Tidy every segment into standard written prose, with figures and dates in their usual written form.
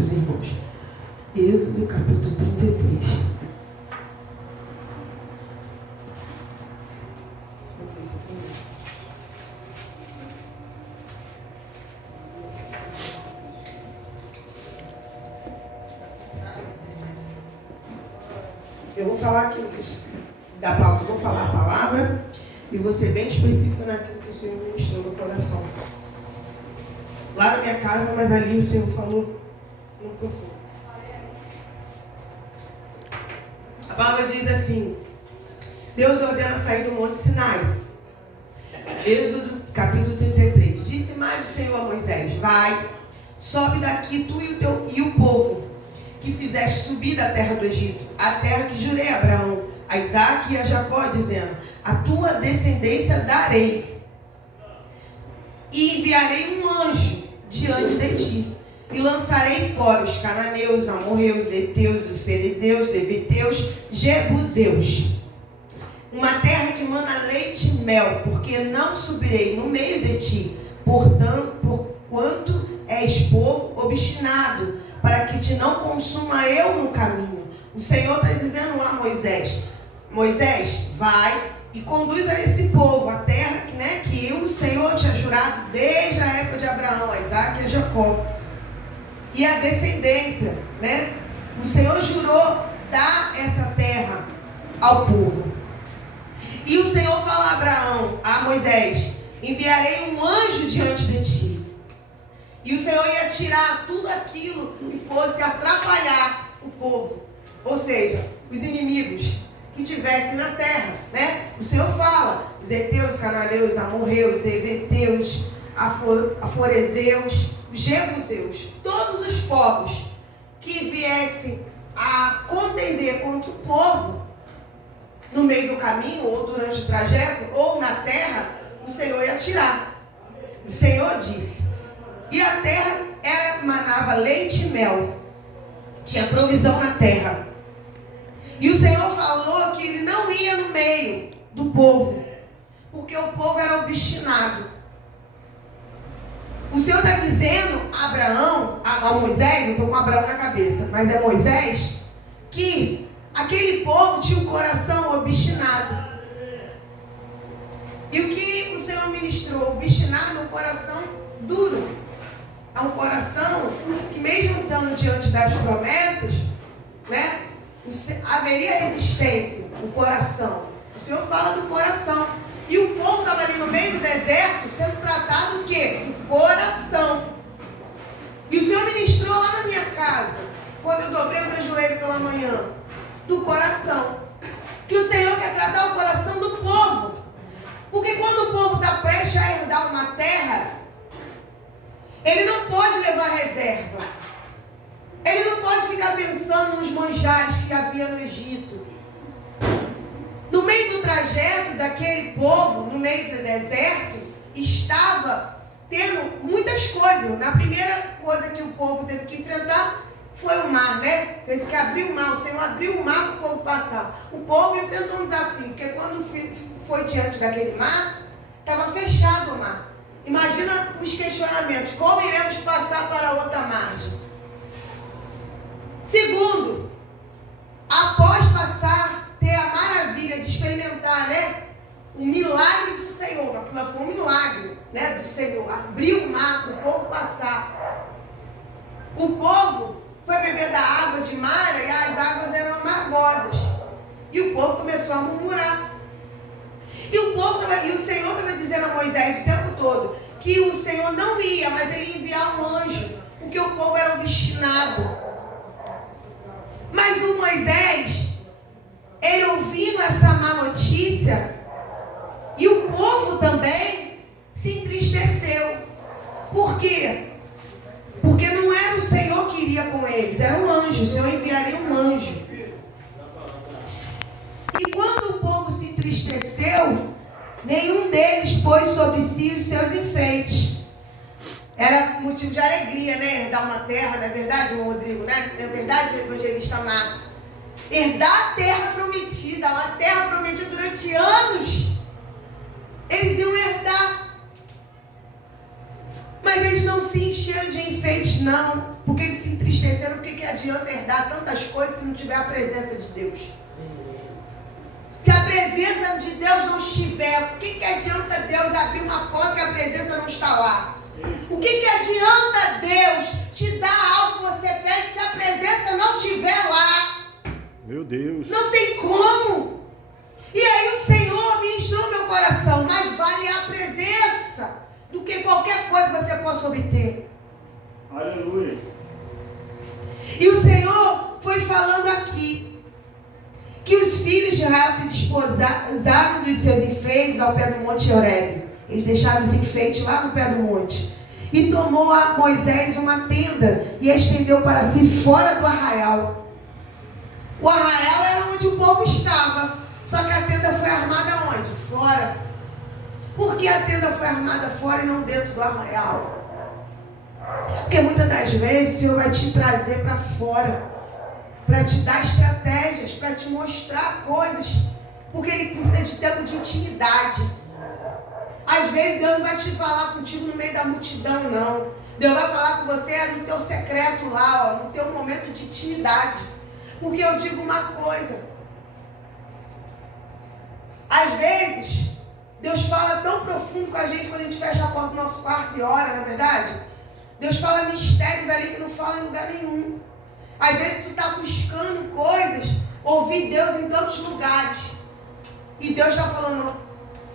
para os irmãos. Êxodo capítulo 33. Eu vou falar aquilo da palavra, vou falar a palavra e vou ser bem específico naquilo que o Senhor ministrou no coração. Lá na minha casa, mas ali o Senhor falou no profundo. A palavra diz assim: Deus ordena sair do Monte Sinai. Êxodo capítulo 33. Disse mais o Senhor a Moisés: vai, sobe daqui tu e o povo que fizeste subir da terra do Egito, a terra que jurei a Abraão, a Isaque e a Jacó, dizendo: a tua descendência darei, e enviarei um anjo diante de ti, e lançarei fora os cananeus, amorreus, heteus, os ferezeus, deveteus, jebuseus, uma terra que mana leite e mel, porque não subirei no meio de ti, porquanto és povo obstinado, para que te não consuma eu no caminho. O Senhor está dizendo a Moisés: Moisés, vai e conduz a esse povo a terra que o Senhor tinha jurado desde a época de Abraão, a Isaque e a Jacó. E a descendência, o Senhor jurou dar essa terra ao povo. E o Senhor fala a Moisés: enviarei um anjo diante de ti. E o Senhor ia tirar tudo aquilo que fosse atrapalhar o povo. Ou seja, os inimigos que tivessem na terra, O Senhor fala: os heteus, cananeus, amorreus, heveteus, aforezeus, jebuseus, todos os povos que viessem a contender contra o povo no meio do caminho, ou durante o trajeto, ou na terra, o Senhor ia tirar. O Senhor disse. E a terra manava leite e mel. Tinha provisão na terra. E o Senhor falou que ele não ia no meio do povo, porque o povo era obstinado. O Senhor está dizendo a Abraão, a Moisés, não estou com Abraão na cabeça, mas é Moisés, que aquele povo tinha um coração obstinado. E o que o Senhor ministrou? Obstinado é um coração duro. É um coração que, mesmo estando diante das promessas, haveria resistência no coração. O Senhor fala do coração. E o povo estava ali no meio do deserto, sendo tratado o quê? Do coração. E o Senhor ministrou lá na minha casa, quando eu dobrei o meu joelho pela manhã, do coração. Que o Senhor quer tratar o coração do povo. Porque quando o povo está prestes a herdar uma terra, ele não pode levar reserva. Ele não pode ficar pensando nos manjares que havia no Egito. No meio do trajeto daquele povo, no meio do deserto, estava tendo muitas coisas. A primeira coisa que o povo teve que enfrentar foi o mar, Teve que abrir o mar. O Senhor abriu o mar para o povo passar. O povo enfrentou um desafio, porque quando foi diante daquele mar, estava fechado o mar. Imagina os questionamentos: como iremos passar para a outra margem? Segundo, após passar, ter a maravilha de experimentar, o milagre do Senhor. Aquilo foi um milagre, do Senhor. Abriu o mar para o povo passar. O povo foi beber da água de Mara e as águas eram amargosas. E o povo começou a murmurar. E o Senhor estava dizendo a Moisés o tempo todo que o Senhor não ia, mas ele ia enviar um anjo, porque o povo era obstinado. Mas o Moisés, ele ouvindo essa má notícia, e o povo também se entristeceu. Por quê? Porque não era o Senhor que iria com eles, era um anjo. O Senhor enviaria um anjo. E quando o povo se entristeceu, nenhum deles pôs sobre si os seus enfeites. Era motivo de alegria, herdar uma terra, não é verdade, Rodrigo? Não é verdade, evangelista Márcio? Herdar a terra prometida, uma terra prometida durante anos. Eles iam herdar. Mas eles não se encheram de enfeites, não, porque eles se entristeceram adianta herdar tantas coisas se não tiver a presença de Deus? Se a presença de Deus não estiver, o que adianta Deus abrir uma porta que a presença não está lá? O que adianta Deus te dar algo que você pede se a presença não estiver lá? Meu Deus. Não tem como. E aí o Senhor ministrou no meu coração, mais vale a presença do que qualquer coisa que você possa obter. Aleluia. E o Senhor foi falando aqui que os filhos de Israel se desposaram dos seus enfeites ao pé do monte Horebe. Eles deixaram os enfeites lá no pé do monte. E tomou a Moisés uma tenda e a estendeu para si fora do arraial. O arraial era onde o povo estava. Só que a tenda foi armada onde? Fora. Por que a tenda foi armada fora e não dentro do arraial? Porque muitas das vezes o Senhor vai te trazer para fora, para te dar estratégias, para te mostrar coisas, porque Ele precisa de tempo de intimidade. Às vezes Deus não vai te falar contigo no meio da multidão, não. Deus vai falar com você no teu secreto lá, no teu momento de intimidade. Porque eu digo uma coisa, às vezes Deus fala tão profundo com a gente quando a gente fecha a porta do nosso quarto e ora, não é verdade? Deus fala mistérios ali que não fala em lugar nenhum. Às vezes tu está buscando coisas, ouvir Deus em tantos lugares. E Deus está falando,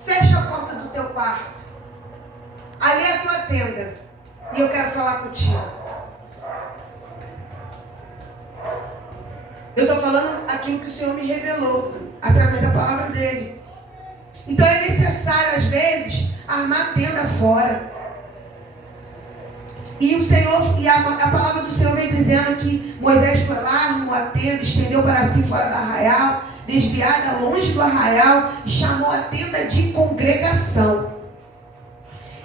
fecha a porta do teu quarto. Ali é a tua tenda. E eu quero falar contigo. Eu estou falando aquilo que o Senhor me revelou, através da palavra dele. Então é necessário, às vezes, armar a tenda fora. E o Senhor, e a palavra do Senhor vem dizendo que Moisés foi lá, armou a tenda, estendeu para si fora do arraial, desviada longe do arraial, e chamou a tenda de congregação.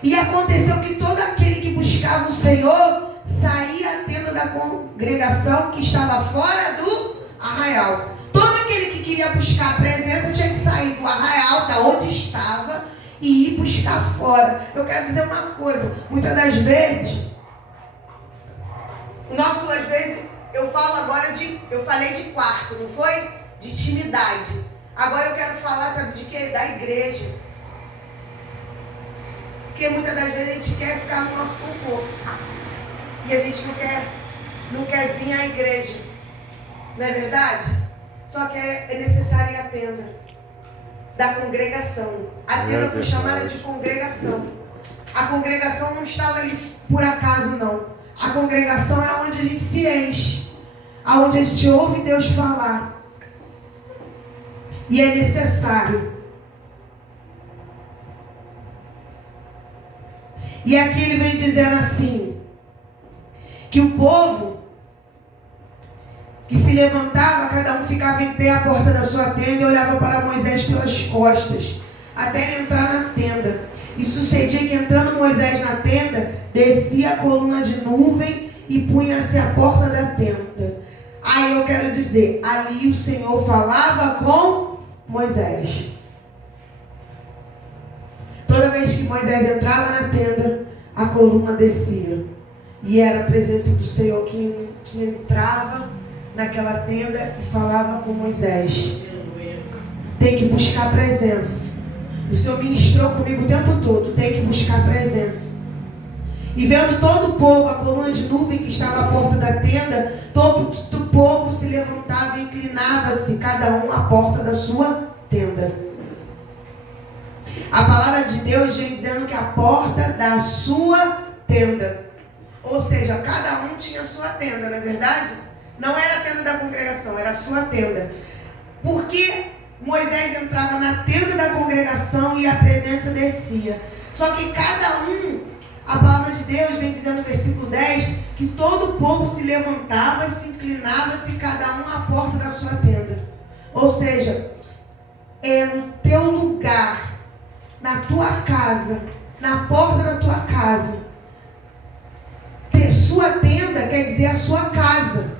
E aconteceu que todo aquele que buscava o Senhor saía à tenda da congregação que estava fora do arraial. Todo aquele que queria buscar a presença tinha que sair do arraial, da onde estava, e ir buscar fora. Eu quero dizer uma coisa, muitas das vezes, às vezes, eu falei de quarto, não foi? De intimidade. Agora eu quero falar, sabe de quê? Da igreja. Porque muitas das vezes a gente quer ficar no nosso conforto. E a gente não quer vir à igreja. Não é verdade? Só que é necessário ir à tenda da congregação. A tenda foi chamada de congregação. A congregação não estava ali por acaso, não. A congregação é onde a gente se enche, aonde a gente ouve Deus falar. E é necessário. E aqui ele vem dizendo assim, que o povo que se levantava, cada um ficava em pé à porta da sua tenda e olhava para Moisés pelas costas, até ele entrar na tenda. E sucedia que entrando Moisés na tenda, descia a coluna de nuvem e punha-se à porta da tenda. Aí eu quero dizer, ali o Senhor falava com Moisés. Toda vez que Moisés entrava na tenda, a coluna descia. E era a presença do Senhor que entrava naquela tenda e falava com Moisés. Tem que buscar a presença. O Senhor ministrou comigo o tempo todo. Tem que buscar a presença. E vendo todo o povo, a coluna de nuvem que estava à porta da tenda, todo o povo se levantava e inclinava-se, cada um à porta da sua tenda. A palavra de Deus vem dizendo que a porta da sua tenda. Ou seja, cada um tinha a sua tenda, não é verdade? Não era a tenda da congregação, era a sua tenda. Porque Moisés entrava na tenda da congregação e a presença descia. Só que cada um, a palavra de Deus vem dizendo no versículo 10, que todo o povo se levantava, se inclinava-se, cada um à porta da sua tenda. Ou seja, é no teu lugar, na tua casa, na porta da tua casa. Sua tenda quer dizer a sua casa.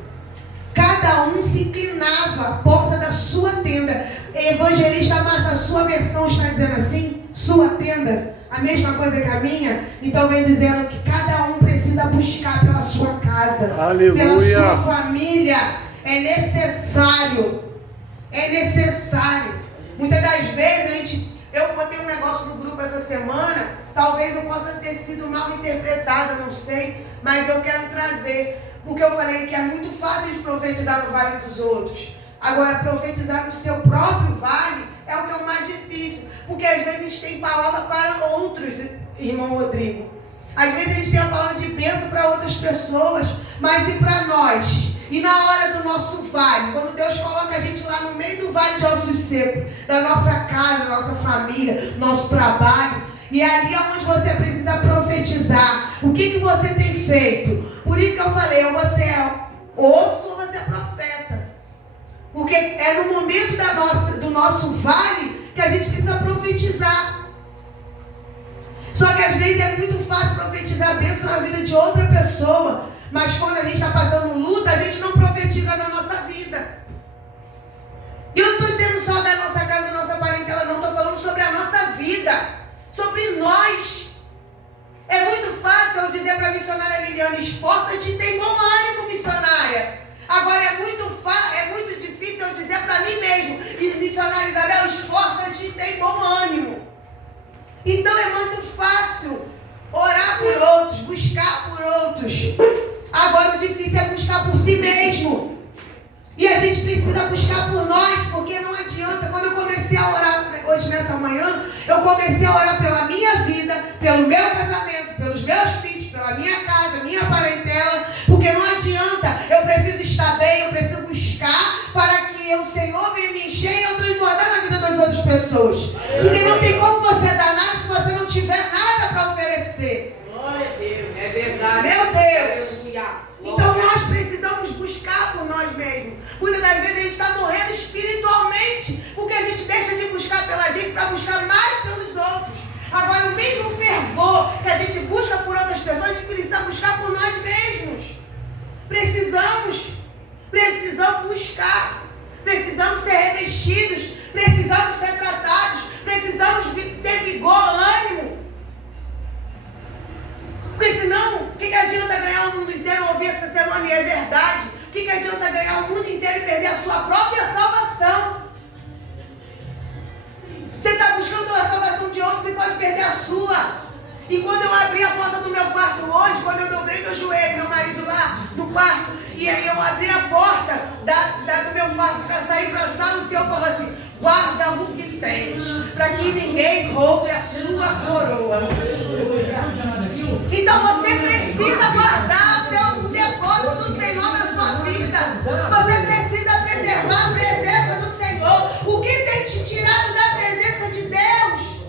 Cada um se inclinava à porta da sua tenda. Evangelista Massa, a sua versão está dizendo assim? Sua tenda, a mesma coisa que a minha? Então vem dizendo que cada um precisa precisa buscar pela sua casa, Aleluia. pela sua família. É necessário. É necessário. Muitas das vezes eu botei um negócio no grupo essa semana, talvez eu possa ter sido mal interpretada, não sei, mas eu quero trazer, porque eu falei que é muito fácil de profetizar no vale dos outros. Agora, profetizar no seu próprio vale é o que é o mais difícil, porque às vezes a gente tem palavra para outros, irmão Rodrigo. Às vezes a gente tem a palavra de bênção para outras pessoas, mas e para nós? E na hora do nosso vale, quando Deus coloca a gente lá no meio do vale de ossos secos, da nossa casa, da nossa família, nosso trabalho, e ali é onde você precisa profetizar. O que você tem feito? Por isso que eu falei, ou você é osso ou você é profeta. Porque é no momento do nosso vale que a gente precisa profetizar. Só que às vezes é muito fácil profetizar a bênção na vida de outra pessoa. Mas quando a gente está passando luta, a gente não profetiza na nossa vida. E eu não estou dizendo só da nossa casa, da nossa parentela, não. Estou falando sobre a nossa vida. Sobre nós. É muito fácil eu dizer para a missionária Liliana, esforça-te e tem bom ânimo, missionária. Agora é muito difícil eu dizer para mim mesmo, e missionária Isabel, esforça-te e tem bom ânimo. Então é muito fácil orar por outros, buscar por outros. Agora o difícil é buscar por si mesmo. E a gente precisa buscar por nós, porque não adianta. Quando eu comecei a orar hoje nessa manhã, eu comecei a orar pela minha vida, pelo meu casamento, pelos meus filhos, pela minha casa, minha parentela, porque não adianta. Eu preciso estar bem, eu preciso buscar para que o Senhor venha me encher e eu transbordar na vida das outras pessoas. Porque não tem como você dar nada se você não tiver nada para oferecer. Glória a Deus, é verdade. Meu Deus! Então nós precisamos buscar por nós mesmos. Muitas das vezes a gente está morrendo espiritualmente, porque a gente deixa de buscar pela gente para buscar mais pelos outros. Agora o mesmo fervor que a gente busca por outras pessoas, a gente precisa buscar por nós mesmos. Precisamos buscar, precisamos ser revestidos, precisamos ser tratados, precisamos ter vigor, ânimo. Porque senão, o que adianta ganhar o mundo inteiro? Ouvir essa semana e é verdade. O que adianta ganhar o mundo inteiro e perder a sua própria salvação? Você está buscando a salvação de outros e pode perder a sua. E quando eu abri a porta do meu quarto hoje, quando eu dobrei meu joelho, meu marido lá no quarto, e aí eu abri a porta do meu quarto para sair para a sala, o Senhor falou assim, guarda o que tens, para que ninguém roube a sua coroa. Então você precisa guardar o depósito do Senhor na sua vida. Você precisa preservar a presença do Senhor. O que tem te tirado da presença de Deus?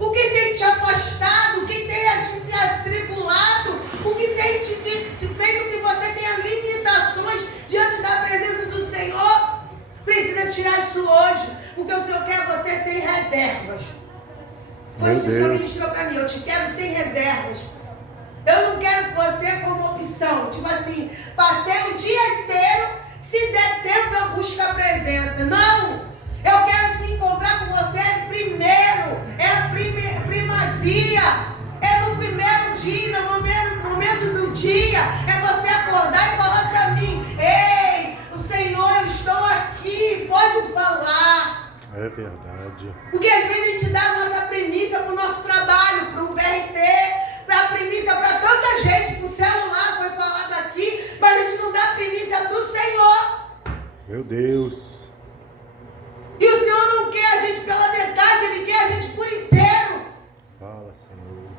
O que tem te afastado? O que tem te atribulado? O que tem te feito que você tenha limitações diante da presença do Senhor? Precisa tirar isso hoje, porque o Senhor quer você sem reservas. Foi isso que o Senhor ministrou para mim. Eu te quero sem reservas. Eu não quero você como opção. Tipo assim, passei o dia inteiro, se der tempo eu busco a presença. Não! Eu quero me encontrar com você primeiro. É a primazia. É no primeiro dia, no momento do dia. É você acordar e falar para mim, ei, o Senhor, eu estou aqui, pode falar. É verdade. Porque às vezes a gente dá a nossa primícia para o nosso trabalho, para o VRT, para a primícia para tanta gente, para o celular, foi falado aqui, mas a gente não dá a primícia para o Senhor. Meu Deus. E o Senhor não quer a gente pela metade, Ele quer a gente por inteiro. Fala, Senhor.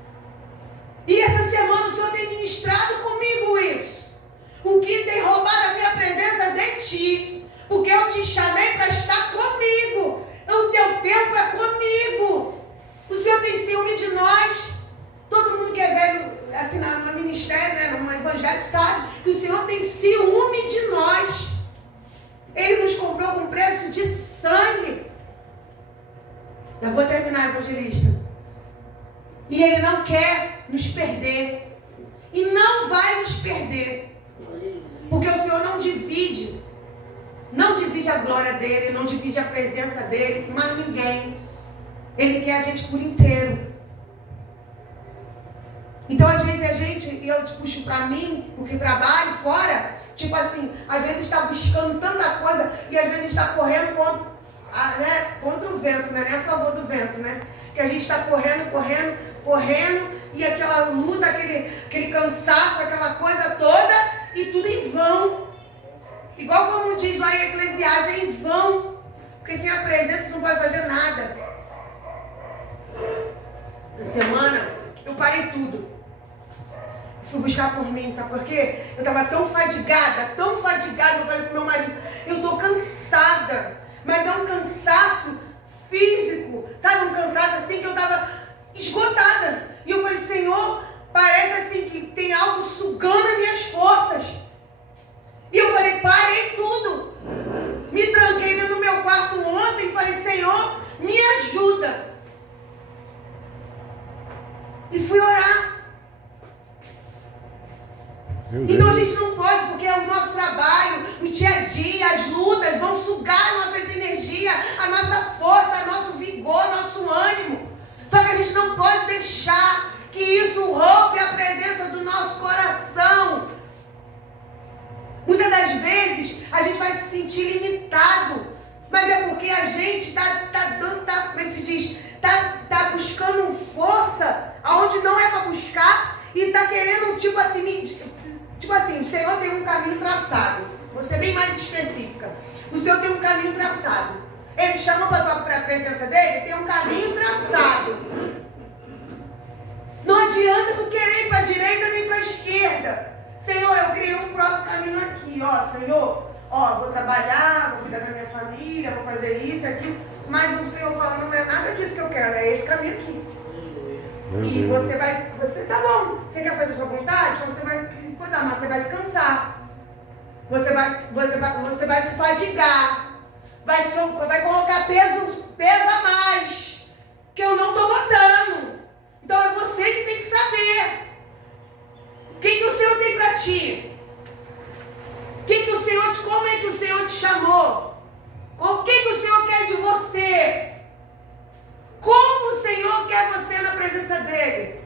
E essa semana o Senhor tem ministrado comigo isso. O que tem roubado a minha presença de Ti. Porque eu te chamei para estar comigo. O teu tempo é comigo. O Senhor tem ciúme de nós. Todo mundo que é velho, assim, no ministério, né, no evangelho, sabe que o Senhor tem ciúme de nós. Ele nos comprou com preço de sangue. Eu vou terminar, evangelista. E Ele não quer nos perder. E não vai nos perder. Porque o Senhor não divide a glória dEle, não divide a presença dEle com mais ninguém. Ele quer a gente por inteiro. Então, às vezes a gente, e eu te puxo pra mim, porque trabalho fora, tipo assim, às vezes a gente está buscando tanta coisa e às vezes a gente está correndo contra o vento, né? Nem a favor do vento, né? Que a gente está correndo e aquela luta, aquele cansaço, aquela coisa toda e tudo em vão. Igual como diz lá em Eclesiastes, é em vão. Porque sem a presença você não vai fazer nada. Na semana, eu parei tudo. Fui buscar por mim, sabe por quê? Eu estava tão fadigada, eu falei pro meu marido, eu estou cansada, mas é um cansaço físico, sabe? Um cansaço assim que eu estava esgotada. E eu falei, Senhor, parece assim que tem algo sugando as minhas forças. E eu falei, parei tudo. Me tranquei dentro do meu quarto ontem e falei, Senhor, me ajuda. E fui orar. Então a gente não pode, porque é o nosso trabalho, o dia a dia, as lutas vão sugar a nossa energia, a nossa força, nosso vigor, nosso ânimo. Só que a gente não pode deixar que isso roube a presença do nosso coração. Muitas das vezes a gente vai se sentir limitado, mas é porque a gente como é que se diz? Tá buscando força aonde não é para buscar e está querendo, tipo assim, o Senhor tem um caminho traçado. Vou ser bem mais específica. O Senhor tem um caminho traçado. Ele chama para a presença dele, tem um caminho traçado. Não adianta tu querer ir para a direita nem para a esquerda. Senhor, eu criei um próprio caminho aqui. Senhor, vou trabalhar, vou cuidar da minha família, vou fazer isso, aquilo. Mas o Senhor fala, não é nada disso que eu quero, é esse caminho aqui. E você tá bom, você quer fazer a sua vontade? Então você vai, mas você vai se cansar. Você vai se fadigar. Vai colocar peso a mais. Que eu não estou botando. Então é você que tem que saber. O que o Senhor tem para ti? Como é que o Senhor te chamou? O que o Senhor quer de você? Como o Senhor quer você na presença dele?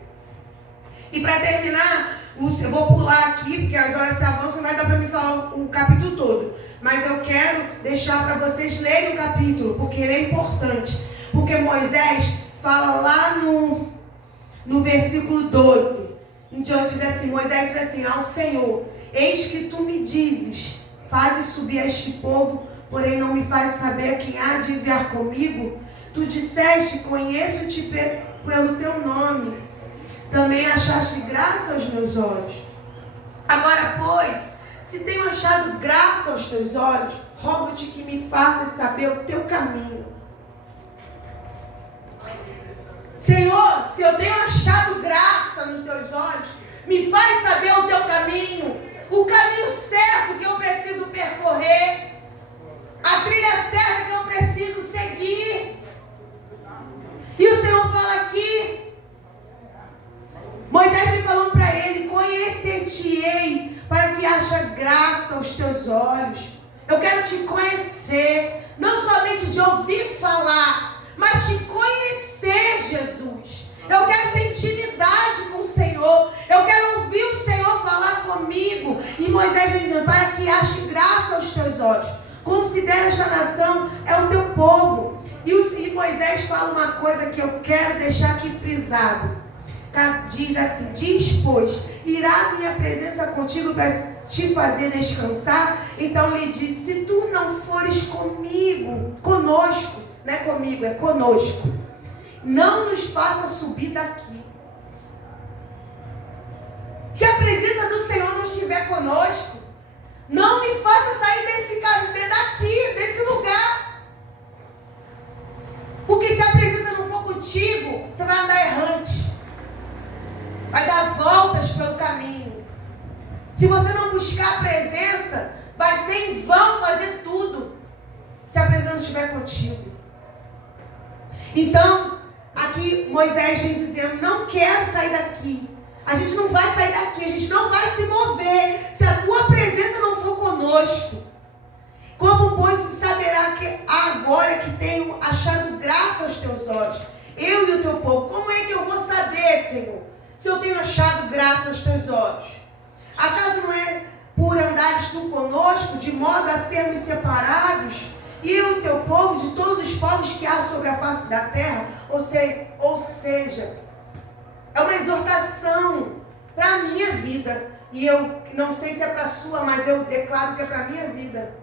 E para terminar, eu vou pular aqui, porque as horas se avançam, não vai dar para me falar o capítulo todo. Mas eu quero deixar para vocês lerem o capítulo, porque ele é importante. Porque Moisés fala lá no versículo 12. Em diante diz assim, Moisés diz assim, ao Senhor, eis que tu me dizes, fazes subir a este povo, porém não me fazes saber quem há de enviar comigo. Tu disseste, conheço-te pelo teu nome. Também achaste graça aos meus olhos. Agora, pois, se tenho achado graça aos teus olhos, rogo-te que me faças saber o teu caminho. Senhor, se eu tenho achado graça nos teus olhos, me faz saber o teu caminho, o caminho certo que eu preciso percorrer, a trilha certa que eu preciso seguir. E o Senhor fala aqui, Moisés vem falando para ele, conhecer-te-ei para que haja graça aos teus olhos. Eu quero te conhecer, não somente de ouvir falar, mas te conhecer, Jesus. Eu quero ter intimidade com o Senhor. Eu quero ouvir o Senhor falar comigo. E Moisés vem dizendo, para que ache graça aos teus olhos. Considera esta nação, é o teu povo. E Moisés fala uma coisa que eu quero deixar aqui frisado. Diz assim, diz, pois, irá a minha presença contigo para te fazer descansar? Então lhe disse, se tu não fores conosco, não é comigo, é conosco, não nos faça subir daqui. Se a presença do Senhor não estiver conosco, não me faça sair desse lugar. Porque se a presença não for contigo, você vai andar errante. Vai dar voltas pelo caminho. Se você não buscar a presença, vai ser em vão fazer tudo. Se a presença não estiver contigo. Então, aqui Moisés vem dizendo, não quero sair daqui. A gente não vai sair daqui, a gente não vai se mover se a tua presença não for conosco. Como, pois, se saberá que agora que tenho achado graça aos teus olhos, eu e o teu povo? Como é que eu vou saber, Senhor? Senhor, tenho achado graça aos teus olhos. Acaso não é por andares tu conosco, de modo a sermos separados, e o teu povo de todos os povos que há sobre a face da terra? Ou seja, é uma exortação para a minha vida. E eu não sei se é para a sua, mas eu declaro que é para a minha vida.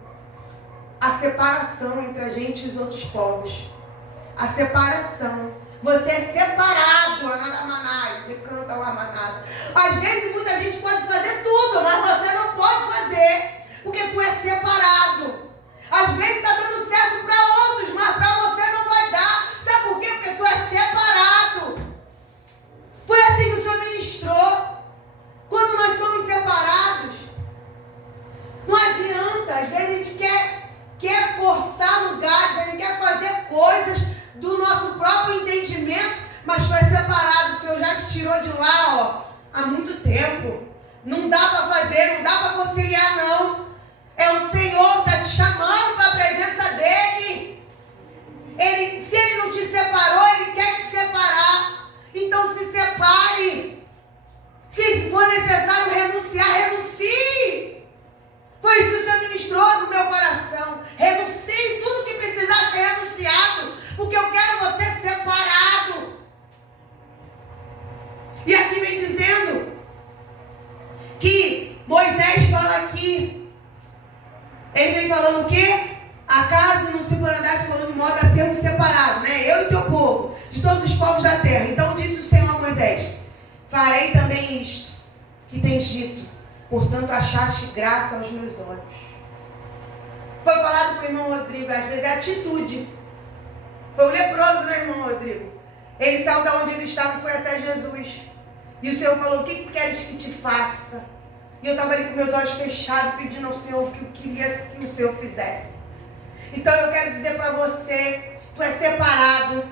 A separação entre a gente e os outros povos. A separação. Você é separado, Anaramanai, decanta o Amanás. Às vezes muita gente pode fazer tudo, mas você não pode fazer, porque tu é separado. Às vezes está dando certo para outros, mas para você não vai dar. Sabe por quê? Porque tu é separado. Foi assim que o Senhor ministrou. Quando nós somos separados, não adianta. Às vezes a gente quer forçar lugares, a gente quer fazer coisas do nosso próprio entendimento, mas tu é separado. O Senhor já te tirou de lá, há muito tempo. Não dá para fazer, não dá para conciliar, não. É o Senhor que está te chamando para a presença dEle. Se Ele não te separou, Ele quer te separar. Então se separe. Se for necessário renunciar, renuncie. Foi isso que o Senhor ministrou no meu coração. Renuncie tudo que precisar ser renunciado, porque eu quero você separado. E aqui vem dizendo que Moisés fala aqui. Ele vem falando o quê? Acaso não se for andar de modo a sermos separados, né? Eu e teu povo, de todos os povos da terra. Então disse o Senhor a Moisés: farei também isto que tens dito, portanto achaste graça aos meus olhos. Foi falado para o irmão Rodrigo, às vezes é atitude. Foi o leproso, né, irmão Rodrigo? Ele saiu da onde ele estava e foi até Jesus. E o Senhor falou: o que queres que te faça? E eu estava ali com meus olhos fechados, pedindo ao Senhor o que eu queria que o Senhor fizesse. Então eu quero dizer para você: tu é separado.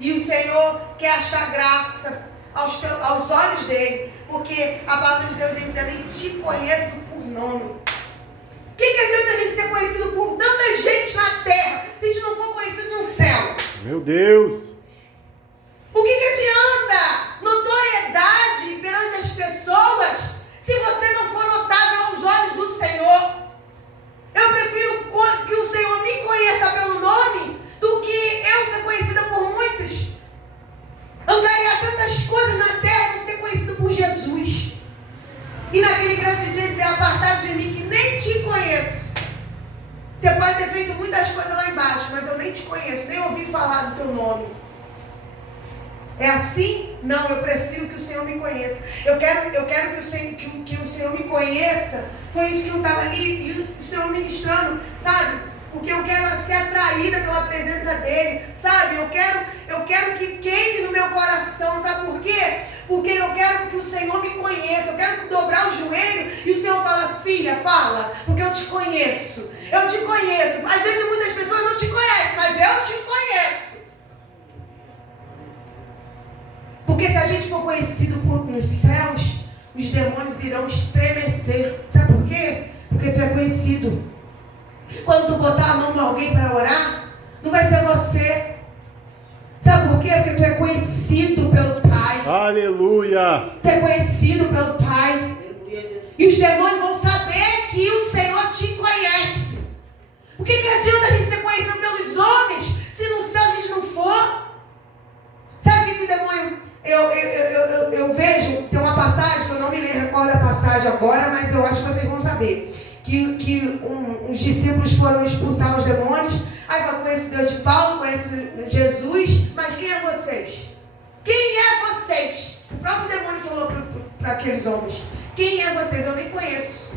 E o Senhor quer achar graça aos olhos dele. Porque a palavra de Deus vem dizer ali: te conheço por nome. O que adianta a gente ser conhecido por tanta gente na terra se a gente não for conhecido no céu? Meu Deus! O que adianta notoriedade perante as pessoas se você não for notável aos olhos do Senhor? Eu prefiro que o Senhor me conheça pelo nome do que eu ser conhecida por muitos. Angariar tantas coisas na terra e não ser conhecido por Jesus. E naquele grande dia dizer: apartado de mim que nem te conheço. Você pode ter feito muitas coisas lá embaixo, mas eu nem te conheço, nem ouvi falar do teu nome. É assim? Não, eu prefiro que o Senhor me conheça. Eu quero que o Senhor me conheça. Foi isso que eu estava ali, e o Senhor ministrando, sabe? Porque eu quero ser atraída pela presença dEle, sabe? Eu quero que queime no meu coração, sabe por quê? Porque eu quero que o Senhor me conheça. Eu quero dobrar o joelho e o Senhor fala: filha, fala, porque eu te conheço. Eu te conheço. Às vezes muitas pessoas não te conhecem, mas eu te conheço. Porque se a gente for conhecido nos céus, os demônios irão estremecer. Sabe por quê? Porque tu é conhecido. Quando tu botar a mão em alguém para orar, não vai ser você. Sabe por quê? Porque tu é conhecido pelo Pai. Aleluia! Tu é conhecido pelo Pai. E os demônios vão saber que o Senhor te conhece. O que adianta a gente ser conhecido pelos homens se no céu a gente não for? Sabe o que o demônio... Eu vejo, tem uma passagem, que eu não me recordo a passagem agora, mas eu acho que vocês vão saber. Que os discípulos foram expulsar os demônios. Aí eu conheço Deus de Paulo, conheço Jesus, mas quem é vocês? Quem é vocês? O próprio demônio falou para aqueles homens: quem é vocês? Eu nem conheço.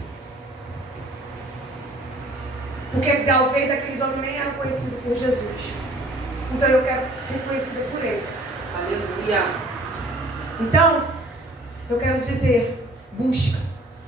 Porque talvez aqueles homens nem eram conhecidos por Jesus. Então eu quero ser conhecida por Ele. Aleluia. Então, eu quero dizer: busca.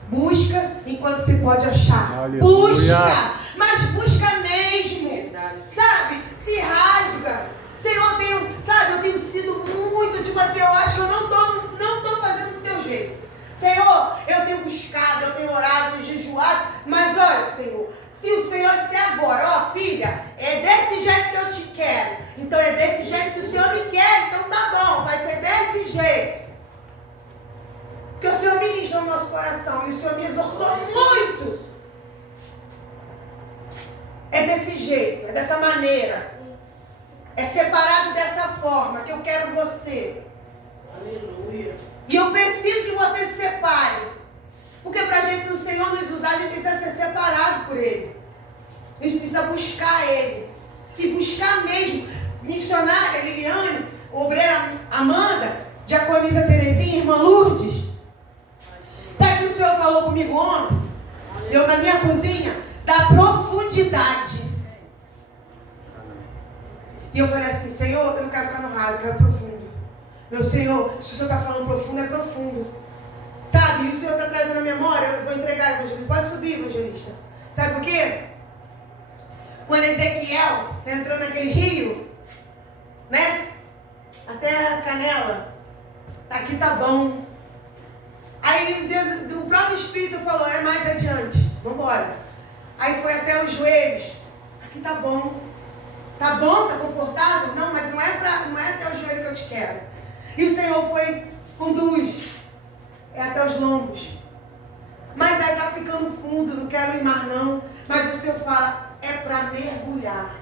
Busca enquanto se pode achar. Aleluia. Busca, mas busca mesmo. Verdade. Sabe? Se rasga. Senhor, eu tenho sido muito, tipo assim, eu acho que eu não tô fazendo do teu jeito. Senhor, eu tenho buscado, eu tenho orado, jejuado, mas olha, Senhor, se o Senhor disser agora: ó, filha, é desse jeito que eu te quero, então é desse jeito que o Senhor me quer, então tá bom, vai ser desse jeito. desse jeito, é dessa maneira. É separado dessa forma que eu quero você. Aleluia. E eu preciso que você se separe. Porque para o Senhor nos usar, a gente precisa ser separado por Ele. A gente precisa buscar Ele. E buscar mesmo. Missionária Liliane, obreira Amanda, diaconisa Terezinha, irmã Lourdes. Sabe o que o Senhor falou comigo ontem? Eu na minha cozinha, da profundidade. E eu falei assim, Senhor, eu não quero ficar no raso, eu quero profundo. Meu Senhor, se o Senhor está falando profundo, é profundo. Sabe? E o Senhor está trazendo a memória, eu vou entregar, evangelista. Pode subir, evangelista. Sabe por quê? Quando Ezequiel está entrando naquele rio, né? Até a canela. Aqui tá bom. Aí Deus, o próprio Espírito falou, é mais adiante. Vamos embora. Aí foi até os joelhos. Aqui tá bom. Tá bom? Tá confortável? Não, mas não é até o joelho que eu te quero. E o Senhor conduz. É até os lombos. Mas aí tá ficando fundo, não quero ir mais não. Mas o Senhor fala, é para mergulhar.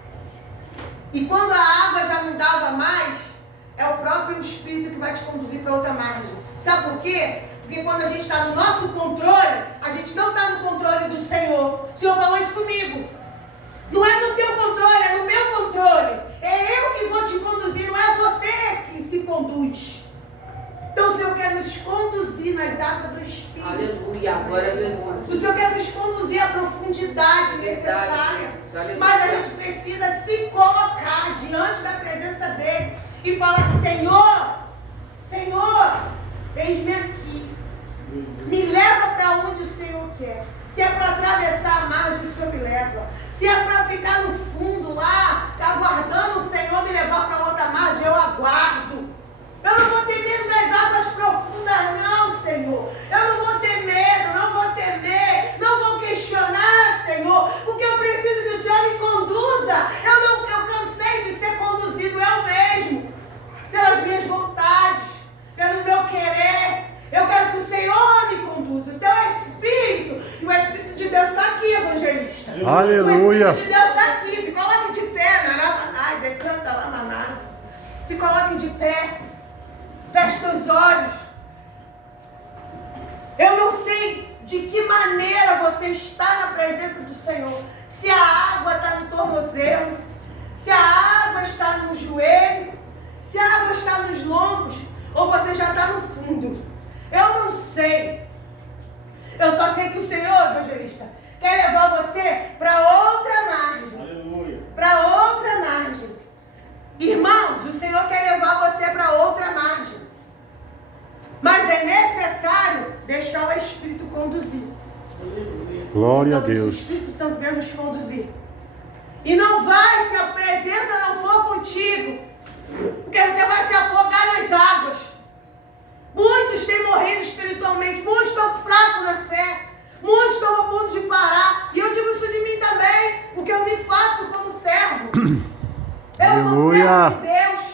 E quando a água já não dava mais, é o próprio Espírito que vai te conduzir para outra margem. Sabe por quê? Porque quando a gente está no nosso controle, a gente não está no controle do Senhor. O Senhor falou isso comigo. Não é no teu controle, é no meu controle. É eu que vou te conduzir, não é você que se conduz. Então o Senhor quer nos conduzir nas águas do Espírito. Aleluia, glória a Jesus. O Senhor quer nos conduzir à profundidade necessária. Mas a gente precisa se colocar diante da presença dEle e falar, Senhor, eis-me aqui. Me leva para onde o Senhor quer. Se é para atravessar a margem, o Senhor me leva. Se é para ficar no fundo lá, aguardando o Senhor me levar para outra margem, eu aguardo. Eu não vou ter medo das águas profundas, não, Senhor. Eu não vou ter medo, não vou temer, não vou questionar, Senhor, porque eu preciso que o Senhor me conduza. Eu cansei de ser conduzido eu mesmo, pelas minhas vontades, pelo meu querer. Eu quero que o Senhor me conduza. O teu Espírito, e o Espírito de Deus está aqui, evangelista. Aleluia. O Espírito de Deus está aqui. Se coloque de pé, Naramanai, decanta Lamanás. Se coloque de pé. Feche os olhos. Eu não sei de que maneira você está na presença do Senhor. Se a água está no tornozelo, se a água está no joelho, se a água está nos lombos, ou você já está no fundo. Eu não sei. Eu só sei que o Senhor, evangelista, quer levar você para outra margem. Aleluia. Para outra margem. Irmãos, o Senhor quer levar você para outra margem. Mas é necessário deixar o Espírito conduzir. Glória a Então, Deus. o Espírito Santo vai nos conduzir. E não vai, se a presença não for contigo, porque você vai se afogar nas águas. Muitos têm morrido espiritualmente, muitos estão fracos na fé, muitos estão a ponto de parar. E eu digo isso de mim também, porque eu me faço como servo. Eu sou servo de Deus.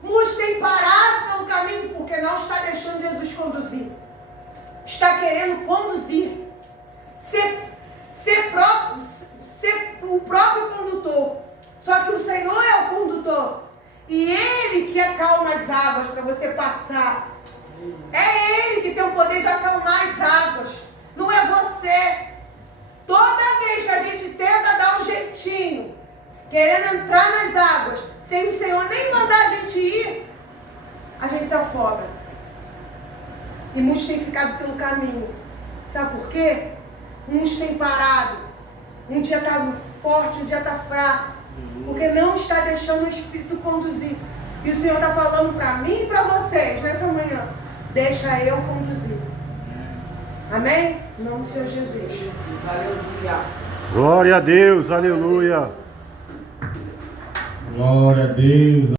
Muitos têm parado pelo caminho porque não está deixando Jesus conduzir. Está querendo conduzir. Ser o próprio condutor. Só que o Senhor é o condutor. E Ele que acalma as águas para você passar. É Ele que tem o poder de acalmar as águas. Não é você. Toda vez que a gente tenta dar um jeitinho, querendo entrar nas águas, sem o Senhor nem mandar a gente ir, a gente se afoga. E muitos têm ficado pelo caminho. Sabe por quê? Uns têm parado. Um dia está forte, um dia está fraco. Porque não está deixando o Espírito conduzir. E o Senhor está falando para mim e para vocês nessa manhã. Deixa eu conduzir. Amém? Em nome do Senhor Jesus. Aleluia. Glória a Deus. Aleluia. Glória a Deus.